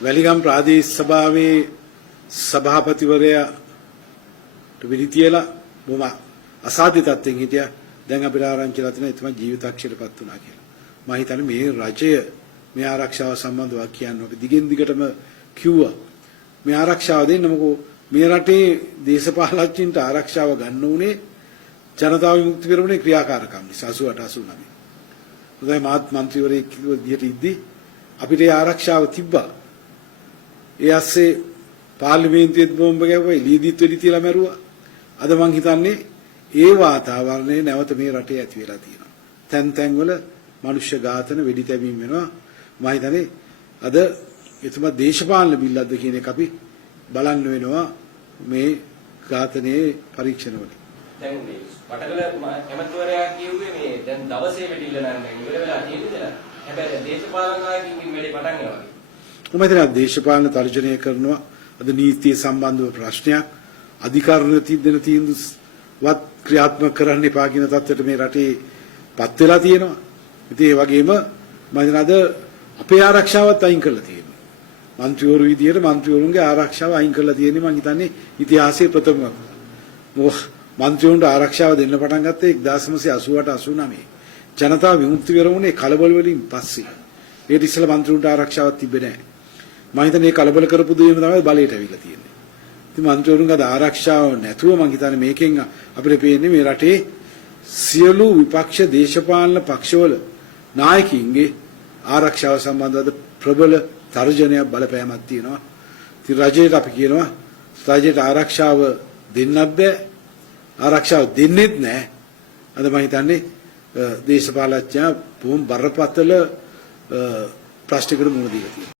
වැලිගම් ප්‍රාදේශ සභාවේ සභාපතිවරයාට විලිතියලා බොහොම අසාධ්‍ය තත්ත්වෙන් හිටියා. දැන් අපිට ආරංචිලා තියෙනවා එතුමා ජීවිතක්ෂයටපත් වුණා කියලා. මම හිතන්නේ මේ රජය මේ ආරක්ෂාව සම්බන්ධව කියන්න අපි දිගින් දිගටම කිව්වා. මේ ආරක්ෂාව දෙන්න මොකෝ මේ රටේ දේශපාලනඥයින්ට ආරක්ෂාව ගන්න උනේ ජනතා විමුක්ති පෙරමුණේ ක්‍රියාකාරකම් නිසා 88 89. උදේ මාත් മന്ത്രിවරයෙක් විදියට ඉද්දි අපිට ඒ ආරක්ෂාව තිබ්බා. ඒ ඇස්සේ පාර්ලිමේන්තුවේත් බෝම්බ ගැහුවා, එළියදීත් වෙඩි තියලා මැරුවා. අද මං හිතන්නේ ඒ වාතාවරණය නැවත මේ රටේ ඇති වෙලා තියෙනවා. තැන් තැන් වල මනුෂ්‍ය ඝාතන වෙඩි තැබීම් වෙනවා. මම හිතන්නේ අද එතුමා දේශපාලන බිල්ලක්ද කියන එක අපි බලන්න වෙනවා මේ ඝාතනයේ පරීක්ෂණවල. දැන් මේ වටකල කැමැතිවරයා කියුවේ මේ දැන් දවසේ වෙඩිල්ල නම් ඉවර වෙලා තියෙනවා. හැබැයි දේශපාලන නායකයින්ගෙන් වැඩි පටන් ගන්නවා. මම හිතනවා දේශපාලන තර්ජනය කරනවා. අද නීතිය සම්බන්ධව ප්‍රශ්නයක් අධිකරණ දෙන තීන්දුවත් ක්‍රියාත්මක කරන්න එපා කියන තත්ත්වයට මේ රටේ පත් වෙලා තියෙනවා. ඉතින් ඒ වගේම මම හිතනවා අද අපේ ආරක්ෂාවත් අයින් කරලා තියෙනවා. മന്ത്രിවරු විදියට മന്ത്രിවරුන්ගේ ආරක්ෂාව අයින් කරලා තියෙන්නේ මම හිතන්නේ ඉතිහාසයේ ප්‍රථමයක්. මන්ත්‍රීවරුන්ට ආරක්ෂාව දෙන්න පටන් ගත්තේ 1988 89. ජනතා විමුක්ති පෙරමුණේ කලබල වලින් පස්සේ. ඒත් ඉස්සෙල්ලා මන්ත්‍රීවරුන්ට ආරක්ෂාවක් තිබ්බේ නැහැ. මම හිතන්නේ මේ කලබල කරපු දේම තමයි බලයට අවිලා තියෙන්නේ. ඉතින් මන්ත්‍රීවරුන්ගේ ආරක්ෂාව නැතුව මම හිතන්නේ මේකෙන් අපිට පේන්නේ මේ රටේ සියලු විපක්ෂ දේශපාලන පක්ෂවල නායකින්ගේ ආරක්ෂාව සම්බන්ධව ප්‍රබල තර්ජනයක් බලපෑමක් තියෙනවා. ඉතින් රජයට අපි කියනවා රජයට ආරක්ෂාව දෙන්නත් බෑ. ආරක්ෂාව දෙන්නෙත් නැහැ. අද මම හිතන්නේ දේශපාලනඥයා බොහොම බරපතල ප්‍රශ්නයකට මුහුණ දීලා තියෙනවා.